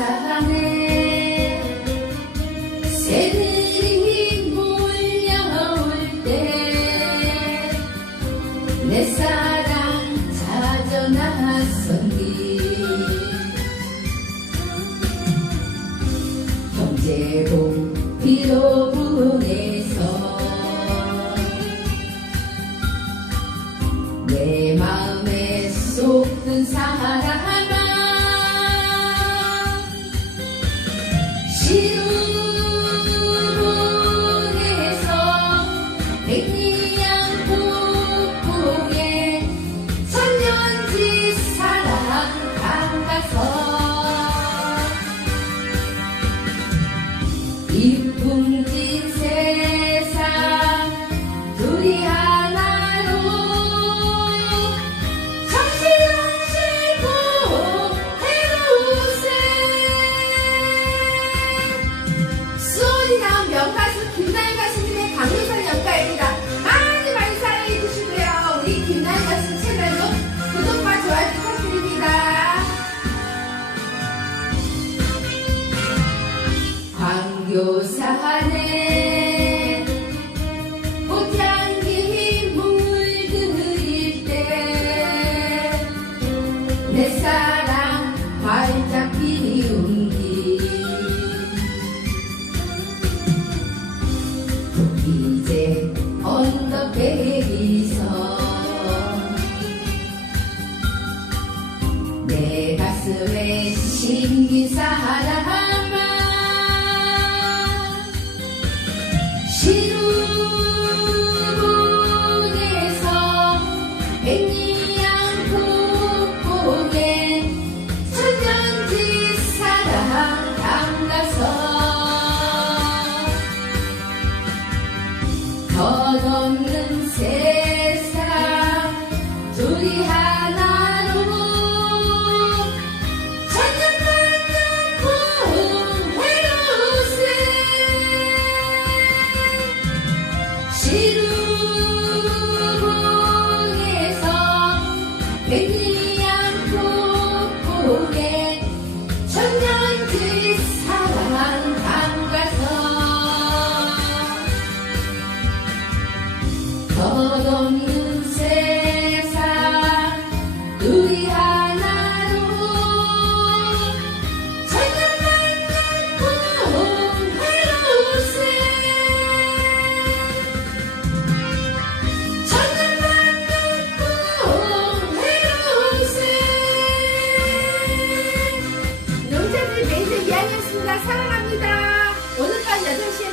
광교산에 새들이 몰려올 때 내 사랑 찾아 나선디. 경제동 비로 부에서 내 마음에 쏟은 사랑 이풍진 세상 하 광교산에 꽃향기 물들일 때 내 사랑 활짝 피운기 이제 언덕배기서 내 가슴에 심긴 사랑 시루문에서 백리양 폭포에 천년지 사랑 담가서 덧없는 세상 둘이 하 덧없는 세상 우리 하나로 천년만년 해로우세 천년만년 해로우세 농장님 매니저 이한이었습니다. 사랑합니다. 오늘 밤 8시에